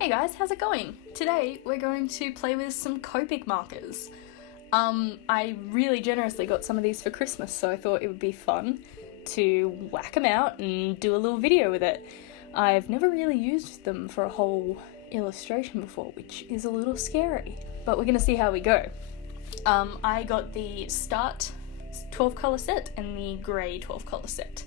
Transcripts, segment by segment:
Hey guys, how's it going? Today we're going to play with some Copic markers. I really generously got some of these for Christmas, so I thought it would be fun to whack them out and do a little video with it. I've never really used them for a whole illustration before, which is a little scary, but we're gonna see how we go. I got the Start 12 colour set and the grey 12 colour set,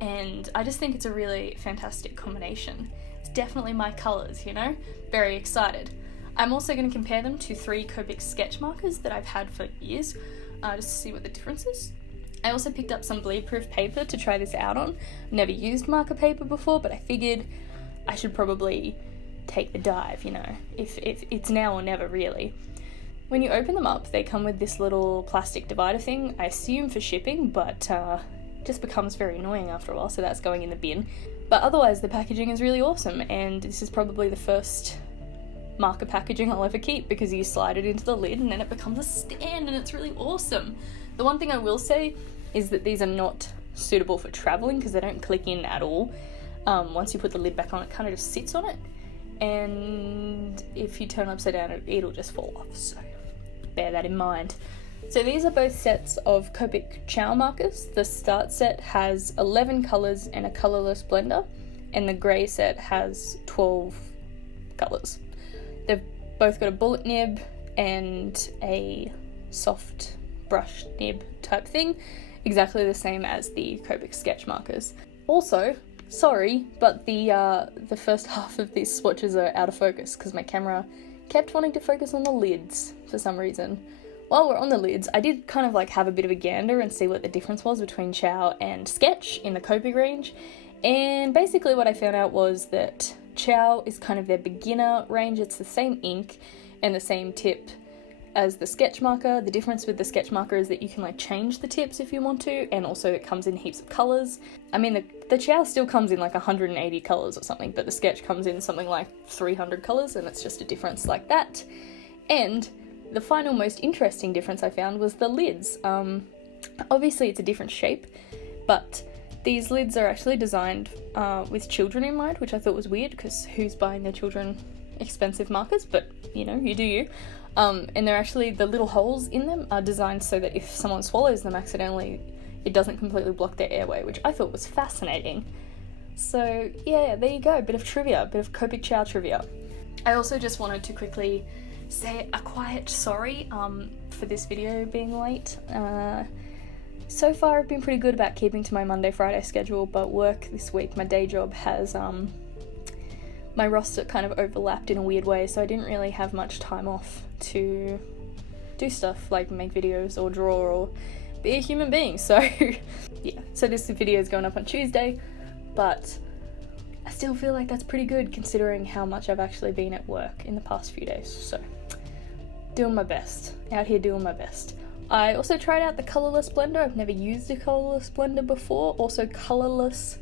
and I just think it's a really fantastic combination. It's definitely my colours, you know? Very excited. I'm also going to compare them to 3 Copic sketch markers that I've had for years, just to see what the difference is. I also picked up some bleed-proof paper to try this out on. I've never used marker paper before, but I figured I should probably take the dive, you know, if it's now or never really. When you open them up, they come with this little plastic divider thing, I assume for shipping, but just becomes very annoying after a while, so that's going in the bin. But otherwise, the packaging is really awesome, and this is probably the first marker packaging I'll ever keep, because you slide it into the lid and then it becomes a stand, and it's really awesome. The one thing I will say is that these are not suitable for travelling because they don't click in at all. Once you put the lid back on, it kind of just sits on it, and if you turn upside down, it'll just fall off, so bear that in mind. So these are both sets of Copic Ciao markers. The Start set has 11 colours and a colourless blender, and the grey set has 12 colours. They've both got a bullet nib and a soft brush nib type thing, exactly the same as the Copic sketch markers. Also, sorry, but the first half of these swatches are out of focus because my camera kept wanting to focus on the lids for some reason. While we're on the lids, I did kind of like have a bit of a gander and see what the difference was between Ciao and Sketch in the Copic range, and basically what I found out was that Ciao is kind of their beginner range. It's the same ink and the same tip as the sketch marker. The difference with the sketch marker is that you can like change the tips if you want to, and also it comes in heaps of colours. I mean, the Ciao still comes in like 180 colours or something, but the sketch comes in something like 300 colours, and it's just a difference like that. And the final most interesting difference I found was the lids. Obviously it's a different shape, but these lids are actually designed with children in mind, which I thought was weird because who's buying their children expensive markers, but you know, you do you. And they're actually, the little holes in them are designed so that if someone swallows them accidentally, it doesn't completely block their airway, which I thought was fascinating. So yeah, there you go, bit of trivia, bit of Copic Ciao trivia. I also just wanted to quickly say a quiet sorry for this video being late. So far I've been pretty good about keeping to my Monday-Friday schedule, but work this week, my day job, has my roster kind of overlapped in a weird way, so I didn't really have much time off to do stuff like make videos or draw or be a human being, so yeah. So this video is going up on Tuesday, but I still feel like that's pretty good considering how much I've actually been at work in the past few days, so doing my best, out here doing my best. I also tried out the colourless blender. I've never used a colourless blender before. Also colourless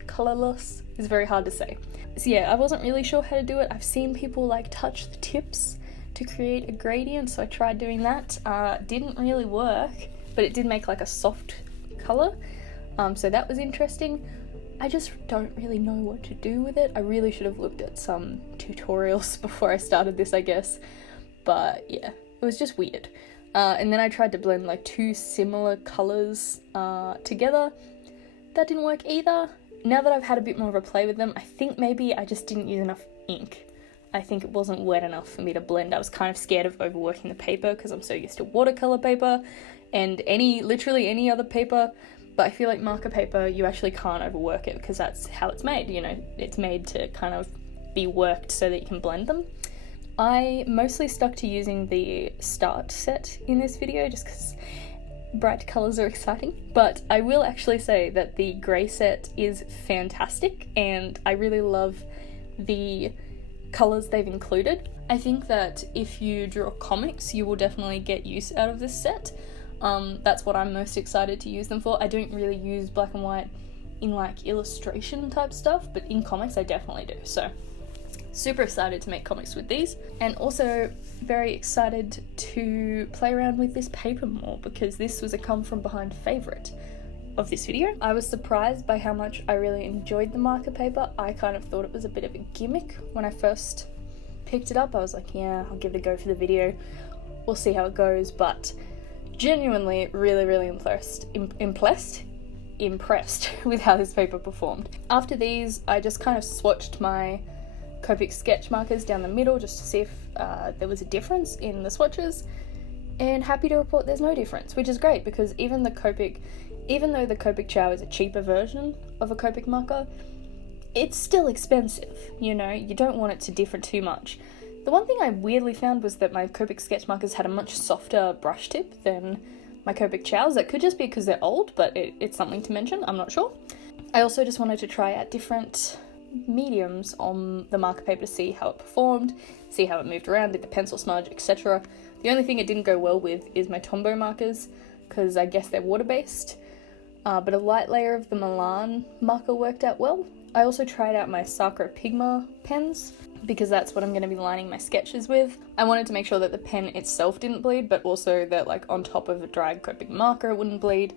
is very hard to say. So yeah, I wasn't really sure how to do it. I've seen people like touch the tips to create a gradient, so I tried doing that. Didn't really work, but it did make like a soft colour, so that was interesting. I just don't really know what to do with it. I really should have looked at some tutorials before I started this, I guess, but yeah, it was just weird. And then I tried to blend like 2 similar colours together. That didn't work either. Now that I've had a bit more of a play with them, I think maybe I just didn't use enough ink. I think it wasn't wet enough for me to blend. I was kind of scared of overworking the paper because I'm so used to watercolour paper and literally any other paper, but I feel like marker paper, you actually can't overwork it because that's how it's made, you know, it's made to kind of be worked so that you can blend them. I mostly stuck to using the Start set in this video just because bright colours are exciting, but I will actually say that the grey set is fantastic and I really love the colours they've included. I think that if you draw comics, you will definitely get use out of this set. That's what I'm most excited to use them for. I don't really use black and white in like illustration type stuff, but in comics I definitely do, so super excited to make comics with these, and also very excited to play around with this paper more because this was a come from behind favourite of this video. I was surprised by how much I really enjoyed the marker paper. I kind of thought it was a bit of a gimmick when I first picked it up, I was like, yeah, I'll give it a go for the video. We'll see how it goes, but genuinely really impressed with how this paper performed. After these, I just kind of swatched my Copic sketch markers down the middle just to see if there was a difference in the swatches, and happy to report there's no difference, which is great because even though the Copic Ciao is a cheaper version of a Copic marker, it's still expensive, you know, you don't want it to differ too much. The one thing I weirdly found was that my Copic sketch markers had a much softer brush tip than my Copic Ciaos. That could just be because they're old, but it's something to mention, I'm not sure. I also just wanted to try out different mediums on the marker paper to see how it performed, see how it moved around, did the pencil smudge, etc. The only thing it didn't go well with is my Tombow markers, because I guess they're water-based, but a light layer of the Milan marker worked out well. I also tried out my Sacro Pigma pens, because that's what I'm going to be lining my sketches with. I wanted to make sure that the pen itself didn't bleed, but also that like on top of a dried Copic marker it wouldn't bleed.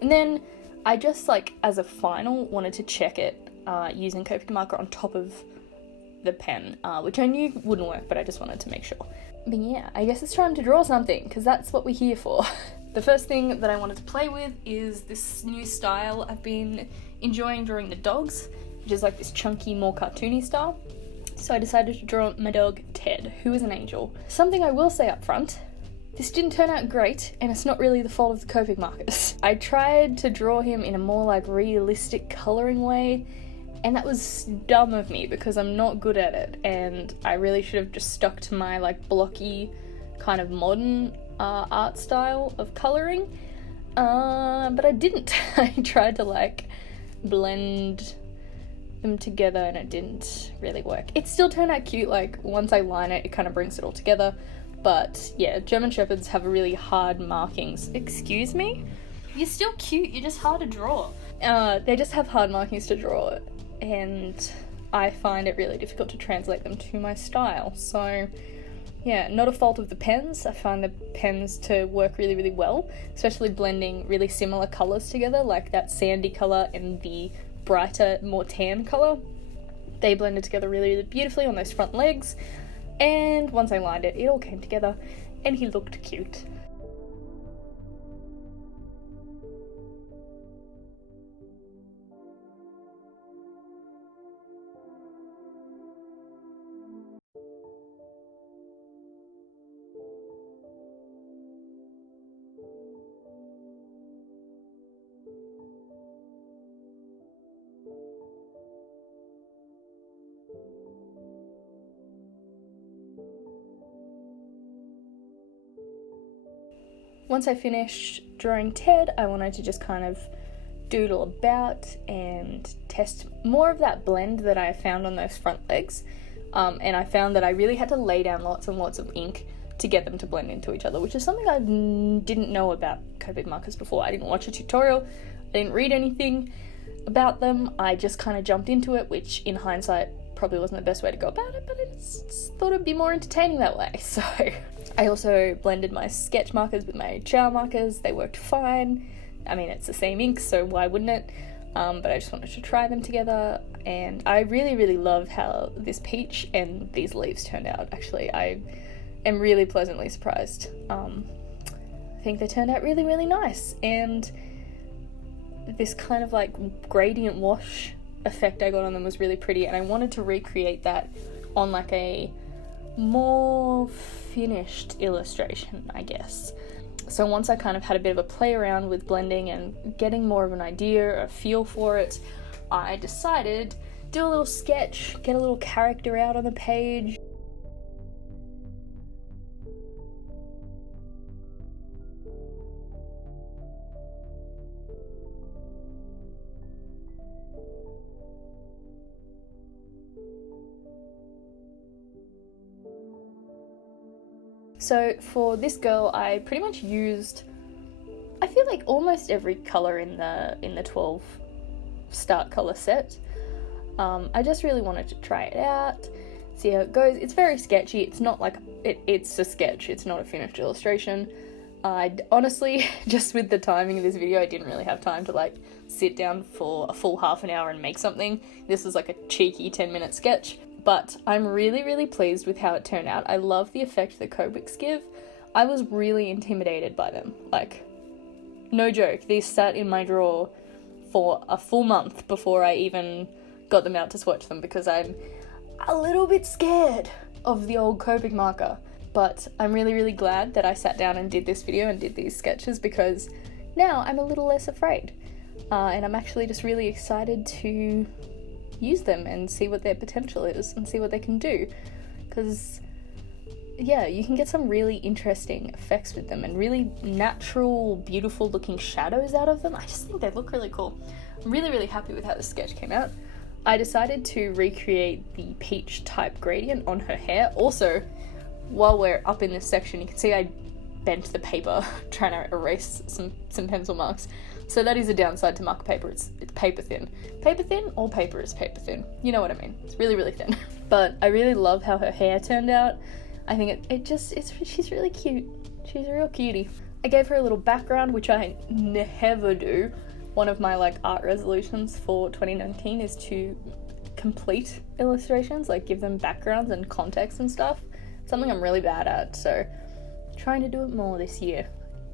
And then I just like as a final wanted to check it using Copic marker on top of the pen, which I knew wouldn't work, but I just wanted to make sure. But yeah, I guess it's time to draw something, because that's what we're here for. The first thing that I wanted to play with is this new style I've been enjoying drawing the dogs, which is like this chunky, more cartoony style. So I decided to draw my dog Ted, who is an angel. Something I will say up front, this didn't turn out great, and it's not really the fault of the Copic markers. I tried to draw him in a more like realistic colouring way, and that was dumb of me because I'm not good at it, and I really should have just stuck to my like blocky kind of modern art style of colouring, but I didn't. I tried to like blend them together and it didn't really work. It still turned out cute, like once I line it, it kind of brings it all together, but yeah, German Shepherds have really hard markings. Excuse me? You're still cute, you're just hard to draw. They just have hard markings to draw, and I find it really difficult to translate them to my style. So yeah, not a fault of the pens. I find the pens to work really well, especially blending really similar colours together, like that sandy colour and the brighter, more tan colour. They blended together really beautifully on those front legs, and once I lined it, it all came together and he looked cute. Once I finished drawing Ted, I wanted to just kind of doodle about and test more of that blend that I found on those front legs, and I found that I really had to lay down lots and lots of ink to get them to blend into each other, which is something I didn't know about Copic markers before. I didn't watch a tutorial, I didn't read anything about them, I just kind of jumped into it, which in hindsight probably wasn't the best way to go about it, but I just thought it'd be more entertaining that way. So I also blended my sketch markers with my Ciao markers. They worked fine. I mean, it's the same ink, so why wouldn't it? But I just wanted to try them together, and I really love how this peach and these leaves turned out. Actually, I am really pleasantly surprised. I think they turned out really nice, and this kind of like gradient wash effect I got on them was really pretty, and I wanted to recreate that on like a more finished illustration, I guess. So once I kind of had a bit of a play around with blending and getting more of an idea, a feel for it, I decided do a little sketch, get a little character out on the page. So for this girl, I pretty much used, I feel like almost every colour in the 12 start colour set. I just really wanted to try it out, see how it goes. It's very sketchy. It's not like, it's a sketch. It's not a finished illustration. I honestly, just with the timing of this video, I didn't really have time to like sit down for a full half an hour and make something. This was like a cheeky 10-minute sketch. but I'm really, really pleased with how it turned out. I love the effect that Copics give. I was really intimidated by them. Like, no joke, these sat in my drawer for a full month before I even got them out to swatch them, because I'm a little bit scared of the old Copic marker. But I'm really, really glad that I sat down and did this video and did these sketches, because now I'm a little less afraid. And I'm actually just really excited to use them and see what their potential is and see what they can do. Because, yeah, you can get some really interesting effects with them and really natural, beautiful looking shadows out of them. I just think they look really cool. I'm really, really happy with how the sketch came out. I decided to recreate the peach type gradient on her hair. Also, while we're up in this section, you can see I bent the paper trying to erase some pencil marks. So that is a downside to marker paper. It's paper thin. Paper thin, all paper is paper thin. You know what I mean. It's really, really thin. But I really love how her hair turned out. I think she's really cute. She's a real cutie. I gave her a little background, which I never do. One of my art resolutions for 2019 is to complete illustrations, give them backgrounds and context and stuff. Something I'm really bad at, so trying to do it more this year,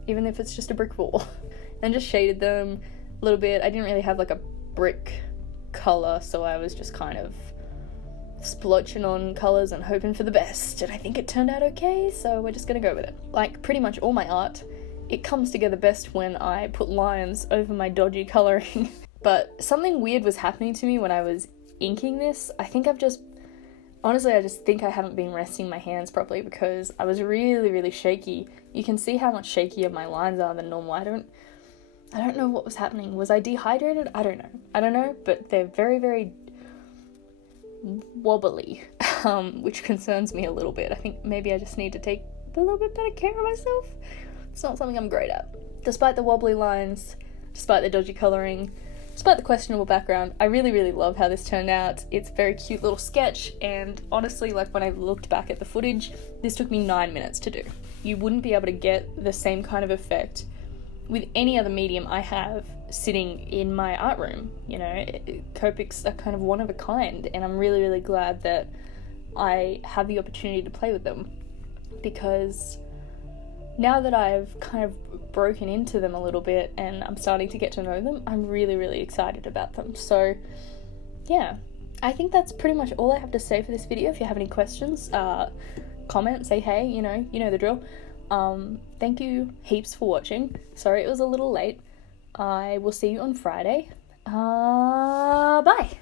even if it's just a brick wall. And just shaded them a little bit. I didn't really have a brick colour, so I was just kind of splotching on colours and hoping for the best, and I think it turned out okay, so we're just gonna go with it. Like pretty much all my art, it comes together best when I put lines over my dodgy colouring. But something weird was happening to me when I was inking this. I think I just think I haven't been resting my hands properly, because I was really, really shaky. You can see how much shakier my lines are than normal. I don't know what was happening. Was I dehydrated? I don't know, but they're very, very wobbly, which concerns me a little bit. I think maybe I just need to take a little bit better care of myself. It's not something I'm great at. Despite the wobbly lines, despite the dodgy colouring, despite the questionable background, I really, really love how this turned out. It's a very cute little sketch, and honestly, when I looked back at the footage, this took me 9 minutes to do. You wouldn't be able to get the same kind of effect with any other medium I have sitting in my art room. Copics are kind of one of a kind, and I'm really, really glad that I have the opportunity to play with them, because now that I've kind of broken into them a little bit and I'm starting to get to know them, I'm really, really excited about them. So yeah, I think that's pretty much all I have to say for this video. If you have any questions, comment, say hey, you know the drill. Thank you heaps for watching. Sorry it was a little late. I will see you on Friday. Bye.